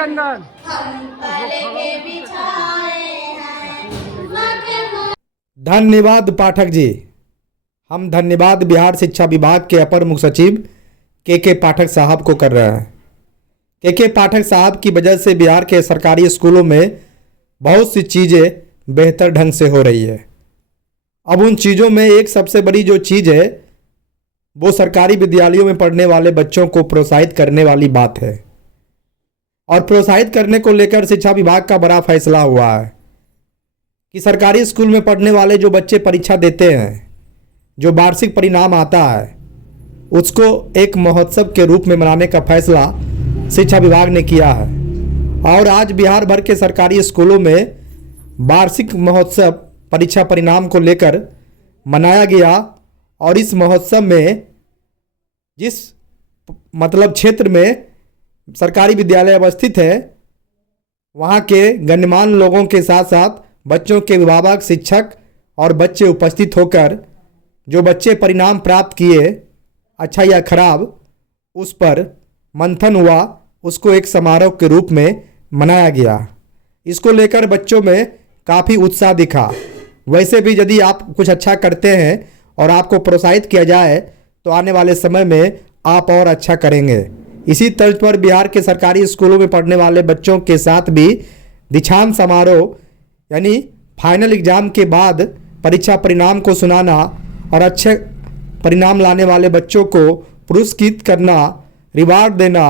चंदन। धन्यवाद पाठक जी। हम धन्यवाद बिहार शिक्षा विभाग के अपर मुख्य सचिव के पाठक साहब को कर रहे हैं। के पाठक साहब की वजह से बिहार के सरकारी स्कूलों में बहुत सी चीज़ें बेहतर ढंग से हो रही है। अब उन चीज़ों में एक सबसे बड़ी जो चीज़ है वो सरकारी विद्यालयों में पढ़ने वाले बच्चों को प्रोत्साहित करने वाली बात है। और प्रोत्साहित करने को लेकर शिक्षा विभाग का बड़ा फैसला हुआ है कि सरकारी स्कूल में पढ़ने वाले जो बच्चे परीक्षा देते हैं, जो वार्षिक परिणाम आता है, उसको एक महोत्सव के रूप में मनाने का फैसला शिक्षा विभाग ने किया है। और आज बिहार भर के सरकारी स्कूलों में वार्षिक महोत्सव परीक्षा परिणाम को लेकर मनाया गया। और इस महोत्सव में जिस क्षेत्र में सरकारी विद्यालय अवस्थित है, वहाँ के गण्यमान्य लोगों के साथ साथ बच्चों के अभिभावक, शिक्षक और बच्चे उपस्थित होकर जो बच्चे परिणाम प्राप्त किए, अच्छा या खराब, उस पर मंथन हुआ, उसको एक समारोह के रूप में मनाया गया। इसको लेकर बच्चों में काफ़ी उत्साह दिखा। वैसे भी यदि आप कुछ अच्छा करते हैं और आपको प्रोत्साहित किया जाए तो आने वाले समय में आप और अच्छा करेंगे। इसी तर्ज पर बिहार के सरकारी स्कूलों में पढ़ने वाले बच्चों के साथ भी दीक्षांत समारोह यानी फाइनल एग्जाम के बाद परीक्षा परिणाम को सुनाना और अच्छे परिणाम लाने वाले बच्चों को पुरस्कृत करना, रिवार्ड देना,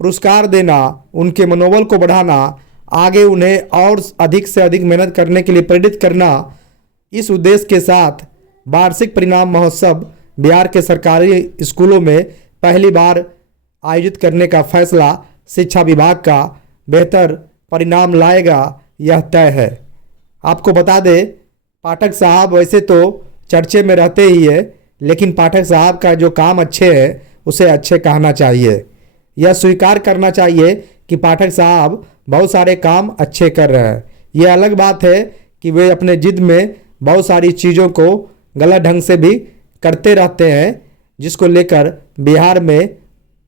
पुरस्कार देना, उनके मनोबल को बढ़ाना, आगे उन्हें और अधिक से अधिक मेहनत करने के लिए प्रेरित करना, इस उद्देश्य के साथ वार्षिक परिणाम महोत्सव बिहार के सरकारी स्कूलों में पहली बार आयोजित करने का फैसला शिक्षा विभाग का बेहतर परिणाम लाएगा, यह तय है। आपको बता दें, पाठक साहब वैसे तो चर्चे में रहते ही है, लेकिन पाठक साहब का जो काम अच्छे है उसे अच्छे कहना चाहिए। यह स्वीकार करना चाहिए कि पाठक साहब बहुत सारे काम अच्छे कर रहे हैं। यह अलग बात है कि वे अपने जिद में बहुत सारी चीज़ों को गलत ढंग से भी करते रहते हैं, जिसको लेकर बिहार में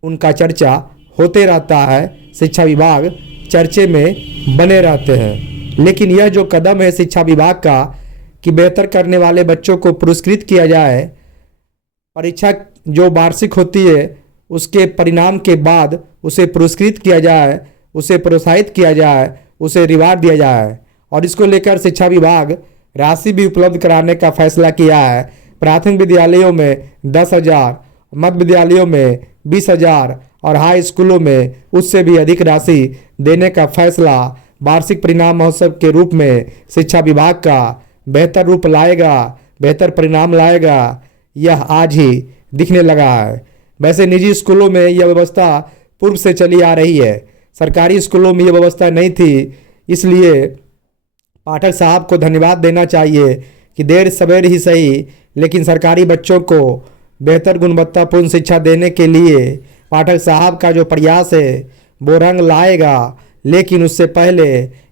उनका चर्चा होते रहता है, शिक्षा विभाग चर्चे में बने रहते हैं। लेकिन यह जो कदम है शिक्षा विभाग का कि बेहतर करने वाले बच्चों को पुरस्कृत किया जाए, परीक्षा जो वार्षिक होती है उसके परिणाम के बाद उसे पुरस्कृत किया जाए, उसे प्रोत्साहित किया जाए, उसे रिवार्ड दिया जाए। और इसको लेकर शिक्षा विभाग राशि भी उपलब्ध कराने का फैसला किया है। प्राथमिक विद्यालयों में 10,000, मध्य विद्यालयों में 20,000 और हाई स्कूलों में उससे भी अधिक राशि देने का फैसला वार्षिक परिणाम महोत्सव के रूप में शिक्षा विभाग का बेहतर रूप लाएगा, बेहतर परिणाम लाएगा, यह आज ही दिखने लगा है। वैसे निजी स्कूलों में यह व्यवस्था पूर्व से चली आ रही है, सरकारी स्कूलों में यह व्यवस्था नहीं थी। इसलिए पाठक साहब को धन्यवाद देना चाहिए कि देर सवेर ही सही, लेकिन सरकारी बच्चों को बेहतर गुणवत्तापूर्ण शिक्षा देने के लिए पाठक साहब का जो प्रयास है वो रंग लाएगा। लेकिन उससे पहले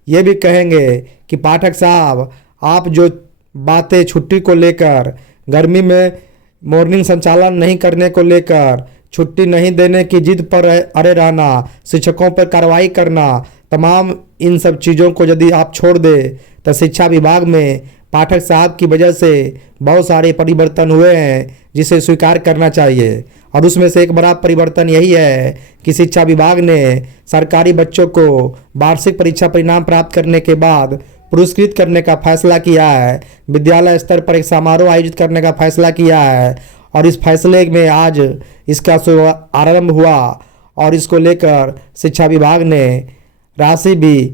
ये भी कहेंगे कि पाठक साहब, आप जो बातें छुट्टी को लेकर, गर्मी में मॉर्निंग संचालन नहीं करने को लेकर, छुट्टी नहीं देने की जिद पर अड़े रहना, शिक्षकों पर कार्रवाई करना, तमाम इन सब चीज़ों को यदि आप छोड़ दे तो शिक्षा विभाग में पाठक साहब की वजह से बहुत सारे परिवर्तन हुए हैं, जिसे स्वीकार करना चाहिए। और उसमें से एक बड़ा परिवर्तन यही है कि शिक्षा विभाग ने सरकारी बच्चों को वार्षिक परीक्षा परिणाम प्राप्त करने के बाद पुरस्कृत करने का फैसला किया है, विद्यालय स्तर पर एक समारोह आयोजित करने का फैसला किया है। और इस फैसले में आज इसका आरंभ हुआ और इसको लेकर शिक्षा विभाग ने राशि भी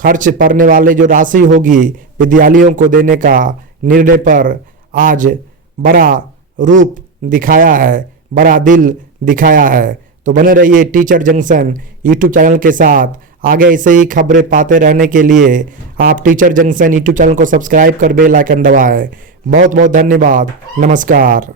खर्च पड़ने वाले जो राशि होगी विद्यालयों को देने का निर्णय पर आज बड़ा रूप दिखाया है, बड़ा दिल दिखाया है। तो बने रहिए टीचर जंक्शन यूट्यूब चैनल के साथ। आगे ऐसे ही खबरें पाते रहने के लिए आप टीचर जंक्शन यूट्यूब चैनल को सब्सक्राइब कर बेल आइकन दबाएं। बहुत बहुत धन्यवाद, नमस्कार।